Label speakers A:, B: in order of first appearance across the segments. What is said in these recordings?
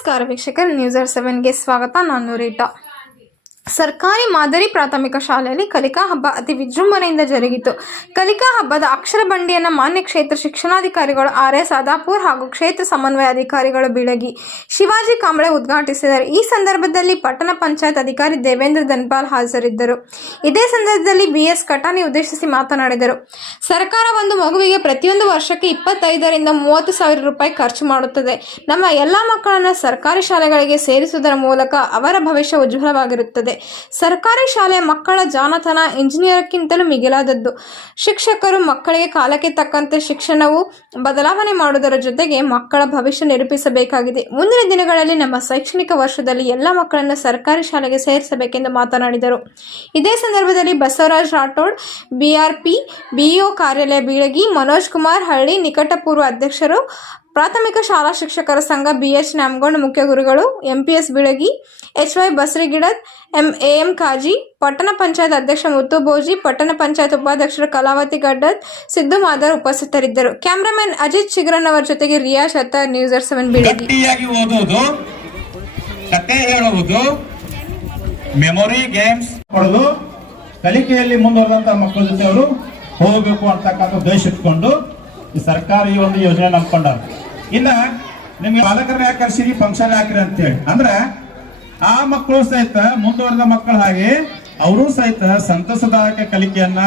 A: ನಮಸ್ಕಾರ ವೀಕ್ಷಕರು ನ್ಯೂಸರ್ ಸೆವೆನ್ಗೆ ಸ್ವಾಗತ. ನಾನು ರೀಟಾ. ಸರ್ಕಾರಿ ಮಾದರಿ ಪ್ರಾಥಮಿಕ ಶಾಲೆಯಲ್ಲಿ ಕಲಿಕಾ ಹಬ್ಬ ಅತಿ ವಿಜೃಂಭಣೆಯಿಂದ ಜರುಗಿತು. ಕಲಿಕಾ ಹಬ್ಬದ ಅಕ್ಷರ ಬಂಡಿಯನ್ನು ಮಾನ್ಯ ಕ್ಷೇತ್ರ ಶಿಕ್ಷಣಾಧಿಕಾರಿಗಳು ಆರ್ ಎಸ್ ಅದಾಪುರ್ ಹಾಗೂ ಕ್ಷೇತ್ರ ಸಮನ್ವಯ ಅಧಿಕಾರಿಗಳು ಬೀಳಗಿ ಶಿವಾಜಿ ಕಾಂಬಳೆ ಉದ್ಘಾಟಿಸಿದರು. ಈ ಸಂದರ್ಭದಲ್ಲಿ ಪಟ್ಟಣ ಪಂಚಾಯತ್ ಅಧಿಕಾರಿ ದೇವೇಂದ್ರ ಧನ್ಪಾಲ್ ಹಾಜರಿದ್ದರು. ಇದೇ ಸಂದರ್ಭದಲ್ಲಿ ಬಿ ಎಸ್ ಕಟಾನಿ ಉದ್ದೇಶಿಸಿ ಮಾತನಾಡಿದರು. ಸರ್ಕಾರ ಒಂದು ಮಗುವಿಗೆ ಪ್ರತಿಯೊಂದು ವರ್ಷಕ್ಕೆ ಇಪ್ಪತ್ತೈದರಿಂದ ಮೂವತ್ತು ಸಾವಿರ ರೂಪಾಯಿ ಖರ್ಚು ಮಾಡುತ್ತದೆ. ನಮ್ಮ ಎಲ್ಲ ಮಕ್ಕಳನ್ನು ಸರ್ಕಾರಿ ಶಾಲೆಗಳಿಗೆ ಸೇರಿಸುವುದರ ಮೂಲಕ ಅವರ ಭವಿಷ್ಯ ಉಜ್ವಲವಾಗಿರುತ್ತದೆ. ಸರ್ಕಾರಿ ಶಾಲೆ ಮಕ್ಕಳ ಜಾನತನ ಇಂಜಿನಿಯರ್ಕ್ಕಿಂತಲೂ ಮಿಗಿಲಾದದ್ದು. ಶಿಕ್ಷಕರು ಮಕ್ಕಳಿಗೆ ಕಾಲಕ್ಕೆ ತಕ್ಕಂತೆ ಶಿಕ್ಷಣವು ಬದಲಾವಣೆ ಮಾಡುವುದರ ಜೊತೆಗೆ ಮಕ್ಕಳ ಭವಿಷ್ಯ ನಿರೂಪಿಸಬೇಕಾಗಿದೆ. ಮುಂದಿನ ದಿನಗಳಲ್ಲಿ ನಮ್ಮ ಶೈಕ್ಷಣಿಕ ವರ್ಷದಲ್ಲಿ ಎಲ್ಲ ಮಕ್ಕಳನ್ನು ಸರ್ಕಾರಿ ಶಾಲೆಗೆ ಸೇರಿಸಬೇಕೆಂದು ಮಾತನಾಡಿದರು. ಇದೇ ಸಂದರ್ಭದಲ್ಲಿ ಬಸವರಾಜ್ ರಾಠೋಡ್, ಬಿಆರ್ಪಿ, ಬಿಇಒ ಕಾರ್ಯಾಲಯ ಬೀಳಗಿ, ಮನೋಜ್ ಕುಮಾರ್ ಹಳ್ಳಿ, ನಿಕಟಪೂರ್ವ ಅಧ್ಯಕ್ಷರು ಪ್ರಾಥಮಿಕ ಶಾಲಾ ಶಿಕ್ಷಕರ ಸಂಘ ಬಿಎಚ್ ನ್ಯಾಮಗೊಂಡ್ ಮುಖ್ಯ ಗುರುಗಳು MPS Bilagi H Y Basrigidad M A M Kaji, ಪಟ್ಟಣ ಪಂಚಾಯತ್ ಅಧ್ಯಕ್ಷ ಮುತ್ತು ಬೋಜಿ ಪಟ್ಟಣ ಪಂಚಾಯತ್ ಉಪಾಧ್ಯಕ್ಷರು ಕಲಾವತಿ ಗಡ್ಡದ್, ಸಿದ್ದು ಮಾದರ್ ಉಪಸ್ಥಿತರಿದ್ದರು. ಕ್ಯಾಮರಾಮನ್ ಅಜಿತ್ ಚಿಗ್ರನ್ ಅವರ ಜೊತೆಗೆ Riyaz Hattar news seven Bilagi.
B: Memory games ಪಡೆದು ಕಲಿಕೆಯಲ್ಲಿ ಮುಂದುವರೆದಂತ ಮಕ್ಕಳ ಜೊತೆ ಅವರು ಹೋಗಬೇಕು ಅಂತಕ್ಕಂಥ ಉದ್ದೇಶ ಇಟ್ಕೊಂಡು ಈ ಸರ್ಕಾರ ಈ ಒಂದು ಯೋಜನೆ ನಂಬ್ಕೊಂಡಾರ ಇನ್ನ ನಿಮ್ಗೆ ಪಾಲಕರನ್ನ ಯಾಕೆ ಕರ್ಸಿರಿ? ಫಂಕ್ಷನ್ ಹಾಕಿರಿ ಅಂತೇಳಿ. ಅಂದ್ರೆ ಆ ಮಕ್ಕಳು ಸಹಿತ, ಮುಂದುವರೆದ ಮಕ್ಕಳ ಹಾಗೆ ಅವರು ಸಹಿತ ಸಂತಸದಾಯಕ ಕಲಿಕೆಯನ್ನ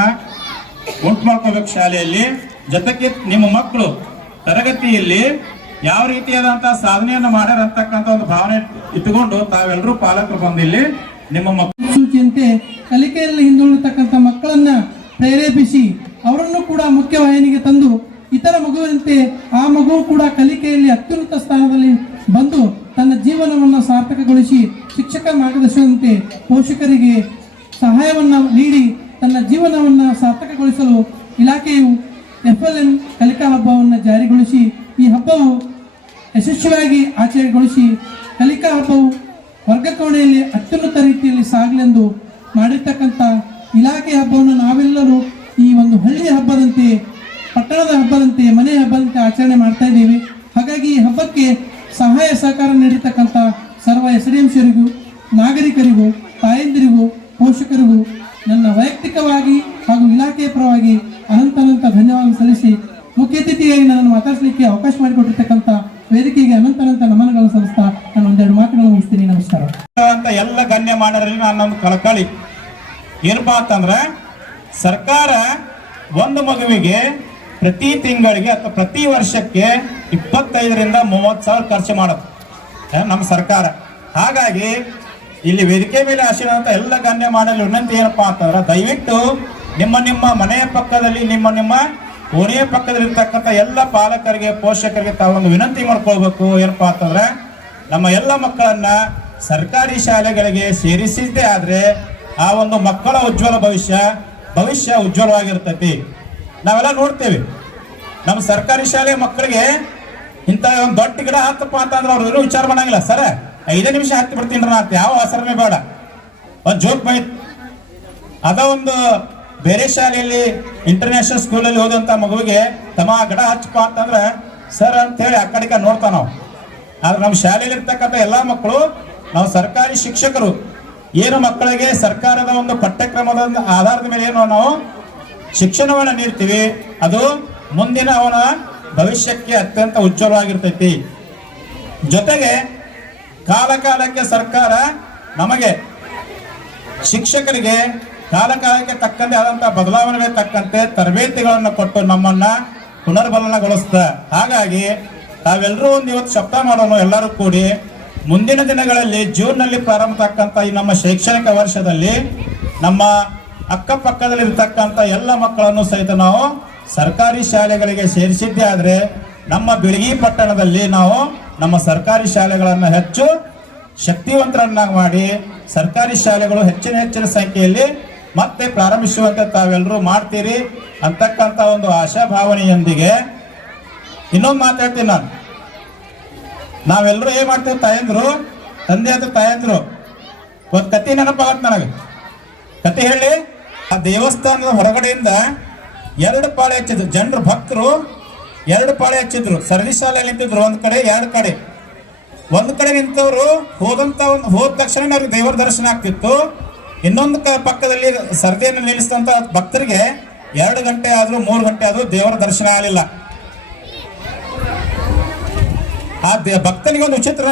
B: ಉಂಟು ಮಾಡ್ಕೋಬೇಕು ಶಾಲೆಯಲ್ಲಿ. ಜೊತೆಗೆ ನಿಮ್ಮ ಮಕ್ಕಳು ತರಗತಿಯಲ್ಲಿ ಯಾವ ರೀತಿಯಾದಂತಹ ಸಾಧನೆಯನ್ನು ಮಾಡ್ಯಾರ ಅಂತಕ್ಕಂಥ ಒಂದು ಭಾವನೆ ಇಟ್ಟುಕೊಂಡು ತಾವೆಲ್ಲರೂ ಪಾಲಕರು ಬಂದಿಲ್ಲಿ, ನಿಮ್ಮ ಮಕ್ಕಳ
C: ಸೂಚಿಯಂತೆ ಕಲಿಕೆಯಲ್ಲಿ ಹಿಂದುಳಿತಕ್ಕಂಥ ಮಕ್ಕಳನ್ನ ಪ್ರೇರೇಪಿಸಿ ಅವರನ್ನು ಕೂಡ ಮುಖ್ಯವಾಹಿನಿಗೆ ತಂದು ಇತರ ಮಗುವಿನಂತೆ ಆ ಮಗು ಕೂಡ ಕಲಿಕೆಯಲ್ಲಿ ಅತ್ಯುನ್ನತ ಸ್ಥಾನದಲ್ಲಿ ಬಂದು ತನ್ನ ಜೀವನವನ್ನು ಸಾರ್ಥಕಗೊಳಿಸಿ ಶಿಕ್ಷಕ ಮಾರ್ಗದರ್ಶನದಂತೆ ಪೋಷಕರಿಗೆ ಸಹಾಯವನ್ನು ನೀಡಿ ತನ್ನ ಜೀವನವನ್ನು ಸಾರ್ಥಕಗೊಳಿಸಲು ಇಲಾಖೆಯು ಎಫ್ ಎಲ್ ಎಂ ಕಲಿಕಾ ಹಬ್ಬವನ್ನು ಜಾರಿಗೊಳಿಸಿ ಈ ಹಬ್ಬವು ಯಶಸ್ವಿಯಾಗಿ ಆಚರಣೆಗೊಳಿಸಿ ಕಲಿಕಾ ಹಬ್ಬವು ವರ್ಗಕೋಣೆಯಲ್ಲಿ ಅತ್ಯುನ್ನತ ರೀತಿಯಲ್ಲಿ ಸಾಗಲೆಂದು ಮಾಡಿರ್ತಕ್ಕಂಥ ಇಲಾಖೆ ಹಬ್ಬವನ್ನು ನಾವೆಲ್ಲರೂ ಈ ಒಂದು ಹಳ್ಳಿಯ ಹಬ್ಬದಂತೆ ಪಟ್ಟಣದ ಹಬ್ಬದಂತೆ ಮನೆ ಹಬ್ಬದಂತೆ ಆಚರಣೆ ಮಾಡ್ತಾ ಇದ್ದೀವಿ. ಹಾಗಾಗಿ ಈ ಹಬ್ಬಕ್ಕೆ ಸಹಾಯ ಸಹಕಾರ ನೀಡಿರ್ತಕ್ಕಂಥ ಸರ್ವ ಎಸ್ ಡಿ ನಾಗರಿಕರಿಗೂ, ತಾಯಂದಿರಿಗೂ, ಪೋಷಕರಿಗೂ ನನ್ನ ವೈಯಕ್ತಿಕವಾಗಿ ಹಾಗೂ ಇಲಾಖೆಯ ಪರವಾಗಿ ಅನಂತ ಅನಂತ ಧನ್ಯವಾದ ಸಲ್ಲಿಸಿ ಮುಖ್ಯ ಅತಿಥಿಯಾಗಿ ನನ್ನನ್ನು ಮಾತಾಡಿಸಲಿಕ್ಕೆ ಅವಕಾಶ ಮಾಡಿಕೊಟ್ಟಿರ್ತಕ್ಕಂಥ ವೇದಿಕೆಗೆ ಅನಂತ ಅನಂತ ನಮನಗಳನ್ನು ಸಲ್ಲಿಸ್ತಾ ನಾನು ಒಂದೆರಡು ಮಾತುಗಳನ್ನು ಮುಗಿಸ್ತೀನಿ. ನಮಸ್ಕಾರ.
B: ಅಂತ ಎಲ್ಲ ಗಣ್ಯಮಾನ್ಯರಲ್ಲಿ ನಾನೊಂದು ಕಳಕಳಿ. ಏನಪ್ಪಾ ಅಂತಂದ್ರೆ ಸರ್ಕಾರ ಒಂದು ಮಗುವಿಗೆ ಪ್ರತಿ ತಿಂಗಳಿಗೆ ಅಥವಾ ಪ್ರತಿ ವರ್ಷಕ್ಕೆ ಇಪ್ಪತ್ತೈದರಿಂದ ಮೂವತ್ತು ಸಾವಿರ ಖರ್ಚು ಮಾಡುತ್ತೆ ನಮ್ಮ ಸರ್ಕಾರ. ಹಾಗಾಗಿ ಇಲ್ಲಿ ವೇದಿಕೆ ಮೇಲೆ ಆಶೀರ್ವಾದ ಎಲ್ಲ ಗಣ್ಯ ಮಾಡಲು ವಿನಂತಿ ಏನಪ್ಪಾ ಅಂತಂದ್ರೆ ದಯವಿಟ್ಟು ನಿಮ್ಮ ನಿಮ್ಮ ಮನೆಯ ಪಕ್ಕದಲ್ಲಿ, ನಿಮ್ಮ ನಿಮ್ಮ ಓಣಿಯ ಪಕ್ಕದಲ್ಲಿ ಇರ್ತಕ್ಕಂಥ ಎಲ್ಲ ಪಾಲಕರಿಗೆ, ಪೋಷಕರಿಗೆ ತಾವೊಂದು ವಿನಂತಿ ಮಾಡ್ಕೊಳ್ಬೇಕು. ಏನಪ್ಪಾ ಅಂತಂದ್ರೆ ನಮ್ಮ ಎಲ್ಲ ಮಕ್ಕಳನ್ನ ಸರ್ಕಾರಿ ಶಾಲೆಗಳಿಗೆ ಸೇರಿಸಿದ್ದೇ ಆದ್ರೆ ಆ ಒಂದು ಮಕ್ಕಳ ಉಜ್ವಲ ಭವಿಷ್ಯ ಭವಿಷ್ಯ ಉಜ್ವಲವಾಗಿರ್ತೈತಿ. ನಾವೆಲ್ಲ ನೋಡ್ತೇವೆ. ನಮ್ಮ ಸರ್ಕಾರಿ ಶಾಲೆ ಮಕ್ಕಳಿಗೆ ಇಂಥ ಒಂದು ದೊಡ್ಡ ಗಿಡ ಹತ್ತಪ್ಪ ಅಂತಂದ್ರೆ ಅವ್ರು ಏನೂ ವಿಚಾರ ಮಾಡಂಗಿಲ್ಲ. ಸರ, ಐದೇ ನಿಮಿಷ ಹತ್ತಿ ಬಿಡ್ತೀನಿ ಅಂತ ಯಾವ ಆಸರನೇ ಬೇಡ. ಒಂದು ಜೋಕ್ ಬೈ ಅದ ಒಂದು ಬೇರೆ ಶಾಲೆಯಲ್ಲಿ ಇಂಟರ್ನ್ಯಾಷನಲ್ ಸ್ಕೂಲಲ್ಲಿ ಓದಂತ ಮಗುವಿಗೆ ತಮ್ಮ ಗಿಡ ಹಚ್ಚಪ್ಪ ಅಂತಂದ್ರೆ, ಸರ್ ಅಂತ ಹೇಳಿ ಆ ಕಡೆಗೆ ನೋಡ್ತಾ ನಾವು. ಆದ್ರೆ ನಮ್ಮ ಶಾಲೆಯಲ್ಲಿ ಇರ್ತಕ್ಕಂಥ ಎಲ್ಲಾ ಮಕ್ಕಳು, ನಾವು ಸರ್ಕಾರಿ ಶಿಕ್ಷಕರು, ಏನು ಮಕ್ಕಳಿಗೆ ಸರ್ಕಾರದ ಒಂದು ಪಠ್ಯಕ್ರಮದ ಆಧಾರದ ಮೇಲೆ ಏನು ನಾವು ಶಿಕ್ಷಣವನ್ನು ನೀಡ್ತೀವಿ. ಅದು ಮುಂದಿನ ಅವನ ಭವಿಷ್ಯಕ್ಕೆ ಅತ್ಯಂತ ಉಜ್ವಲವಾಗಿರ್ತೈತಿ. ಜೊತೆಗೆ ಕಾಲ ಕಾಲಕ್ಕೆ ಸರ್ಕಾರ ನಮಗೆ ಶಿಕ್ಷಕರಿಗೆ ಕಾಲ ಕಾಲಕ್ಕೆ ತಕ್ಕಂತೆ ಆದಂತಹ ಬದಲಾವಣೆಗೆ ತಕ್ಕಂತೆ ತರಬೇತಿಗಳನ್ನು ಕೊಟ್ಟು ನಮ್ಮನ್ನ ಪುನರ್ಬಲನಗೊಳಿಸ್ತ. ಹಾಗಾಗಿ ತಾವೆಲ್ಲರೂ ಒಂದು ಇವತ್ತು ಶಬ್ದ ಮಾಡೋಣ, ಎಲ್ಲರೂ ಕೂಡಿ ಮುಂದಿನ ದಿನಗಳಲ್ಲಿ ಜೂನ್ನಲ್ಲಿ ಪ್ರಾರಂಭ ತಕ್ಕಂತ ಈ ನಮ್ಮ ಶೈಕ್ಷಣಿಕ ವರ್ಷದಲ್ಲಿ ನಮ್ಮ ಅಕ್ಕಪಕ್ಕದಲ್ಲಿ ಇರ್ತಕ್ಕಂಥ ಎಲ್ಲ ಮಕ್ಕಳನ್ನು ಸಹಿತ ನಾವು ಸರ್ಕಾರಿ ಶಾಲೆಗಳಿಗೆ ಸೇರಿಸಿದ್ದೇ ಆದರೆ ನಮ್ಮ ಬಿಳಗಿ ಪಟ್ಟಣದಲ್ಲಿ ನಾವು ನಮ್ಮ ಸರ್ಕಾರಿ ಶಾಲೆಗಳನ್ನು ಹೆಚ್ಚು ಶಕ್ತಿವಂತರನ್ನಾಗಿ ಮಾಡಿ ಸರ್ಕಾರಿ ಶಾಲೆಗಳು ಹೆಚ್ಚಿನ ಹೆಚ್ಚಿನ ಸಂಖ್ಯೆಯಲ್ಲಿ ಮತ್ತೆ ಪ್ರಾರಂಭಿಸುವಂತೆ ತಾವೆಲ್ಲರೂ ಮಾಡ್ತೀರಿ ಅಂತಕ್ಕಂಥ ಒಂದು ಆಶಾಭಾವನೆಯೊಂದಿಗೆ ಇನ್ನೊಂದು ಮಾತಾಡ್ತೀನಿ ನಾನು. ನಾವೆಲ್ಲರೂ ಏನ್ ಮಾಡ್ತೀವಿ ತಾಯಂದ್ರು, ತಂದೆ ಅಂತ ತಾಯಂದ್ರು, ಒಂದು ಕತೆ ನೆನಪಾಗತ್ತೆ ನನಗೆ. ಕತೆ ಹೇಳಿ. ಆ ದೇವಸ್ಥಾನದ ಹೊರಗಡೆಯಿಂದ ಎರಡು ಪಾಳೆ ಹಚ್ಚಿದ್ರು. ಜನರು, ಭಕ್ತರು ಎರಡು ಪಾಳೆ ಹಚ್ಚಿದ್ರು. ಸರದಿ ಶಾಲೆಯಲ್ಲಿ ನಿಂತಿದ್ರು. ಒಂದ್ ಕಡೆ, ಎರಡು ಕಡೆ. ಒಂದ್ ಕಡೆ ನಿಂತವರು ಹೋದಂತ ಒಂದು, ಹೋದ ತಕ್ಷಣ ಅವ್ರಿಗೆ ದೇವರ ದರ್ಶನ ಆಗ್ತಿತ್ತು. ಇನ್ನೊಂದು ಕ- ಪಕ್ಕದಲ್ಲಿ ಸರದಿಯನ್ನು ನಿಲ್ಲಿಸಿದಂತ ಭಕ್ತರಿಗೆ ಎರಡು ಗಂಟೆ ಆದ್ರೂ, ಮೂರು ಗಂಟೆ ಆದ್ರೂ ದೇವರ ದರ್ಶನ ಆಗಲಿಲ್ಲ. ಆ ಭಕ್ತನಿಗೆ ಒಂದು ವಿಚಿತ್ರ